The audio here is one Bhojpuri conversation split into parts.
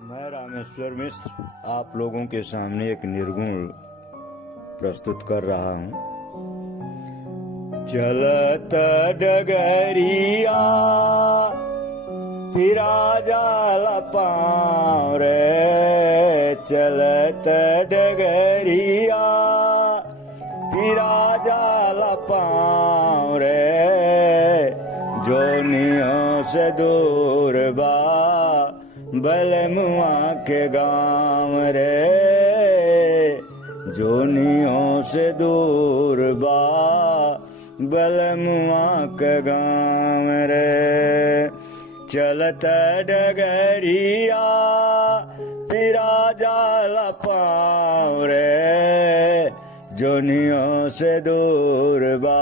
मैं रामेश्वर मिश्र आप लोगों के सामने एक निर्गुण प्रस्तुत कर रहा हूँ। चलत डगरिया फिरा जाला पाँव रे, चलत डगरिया फिरा जाला पाँव रे, जोनियों से दूर बा बलमुआ के गाँव रे, जोनियों से दूर बा बलमुआ के गाँव रे। चलत डगरिया फिरा जाला पाँव रे, जोनियों से दूर बा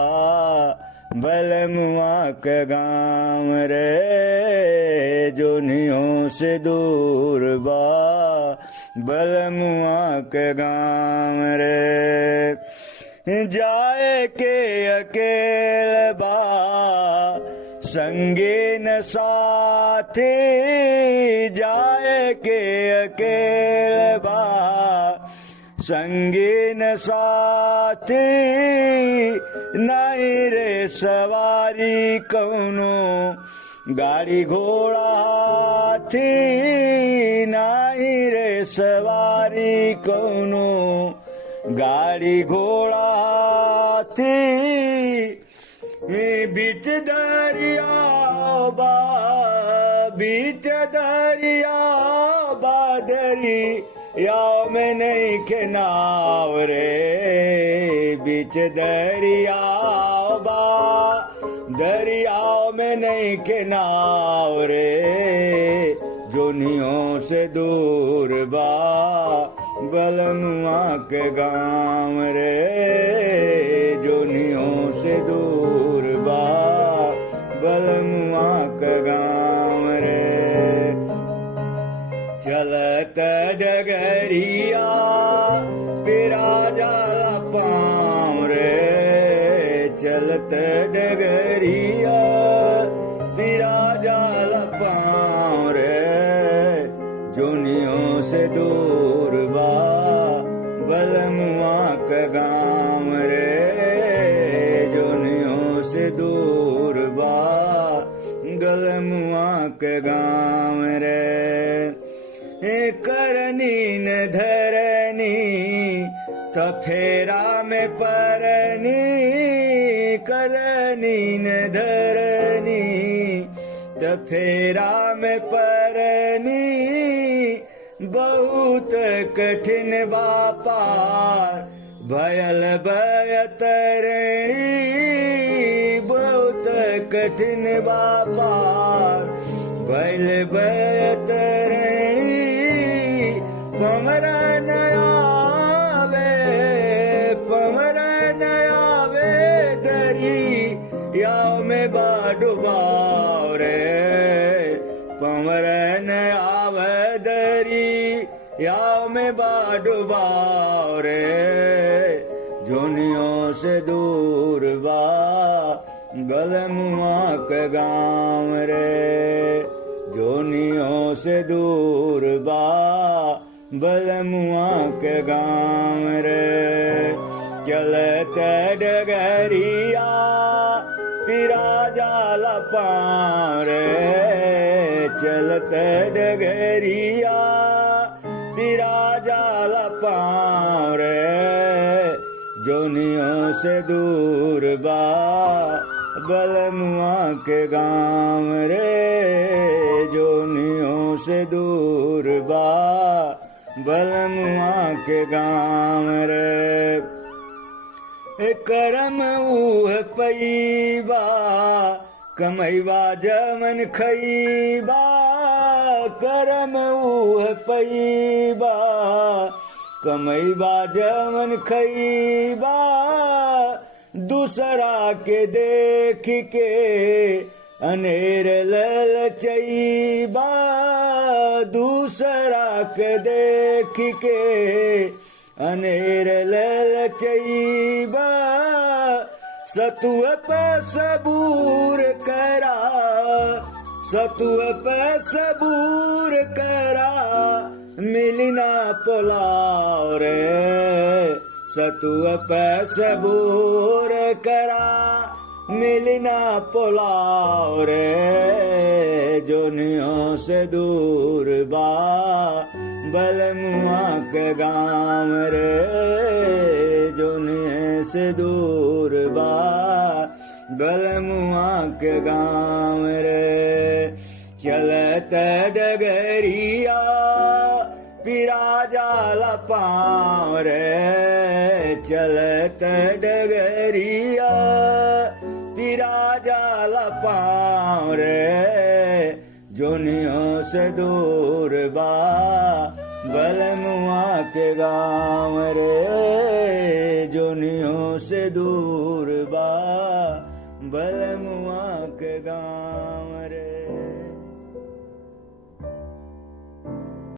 बलमुआ के गाँव रे, जोनियों से दूर बा बलमुआ के गाँव रे। जाए के अकेल बा संगी न साथी, जाए के अकेल बा संगी न साथी, नहीं रे सवारी कौनो गाड़ी घोड़ा हाथी, नहीं रे सवारी कौनो गाड़ी घोड़ा हाथी। बीच दरिया बा बीच दरिया बादरी याव में नहीं के नाव रे, बीच दरिया बा दरियाव में नहीं के नाव रे, जोनियों से दूर बा बलमुआ के गाँव रे, जोनियों से दूर बा बलमुआ के गाँव रे। चलत डगरिया फिरा जाला पाँव रे, चलत डगरिया फिरा जाला पाँव रे, जोनियों से दूर बा बलमुआ के गाँव रे, जोनियों से दूर बा बलमुआ के गाँव रे। करनी न धरनी तो फेरा में परनी, करनी न धरनी तो फेरा में परनी, बहुत कठिन बापार भयल बयतरणी, बहुत कठिन बापार भयल बयतरणी, पमरा नयावे पमरा नयावे दरी याव में बाडुबाव रे, पमरा नयावे दरी याव में बाडुबाव रे, जोनियों से दूर बा बलमुआ के गाँव रे, जोनियों से दूर बा बलमुआ के गाँव रे। चलत डगरिया फिरा जाला पाँव रे, चलत डगरिया फिरा जाला पाँव रे, जोनियों से दूर बा बलमुआ के गाँव रे, जोनियों से दूर बा बलमुआ के गाँव रे। करम ऊह पैबा कमैबा जमन खैबा, करम ऊह पैबा कमैबा जमन खैबा, दूसरा के देख के अनेर ललचैबा, दूसरा के देख के अनेर ललचैबा, सतुअ पे सबूर करा, सतुअ पे सबूर करा, पुलाव रे सतुअ पैसे बूर करा मिलना पुलाव रे जोनियों से दूर बा बलमुआ के गाँव रे जोनियों से दूर बा बलमुआ के गाँव रे चलत डगरिया पिरा जाल पाँव रे चलत डगरिया पिरा जाल पाँव रे जोनियों से दूर बा बलमुआ के गाँव रे जोनियों से दूर बा बलमुआ के गाँव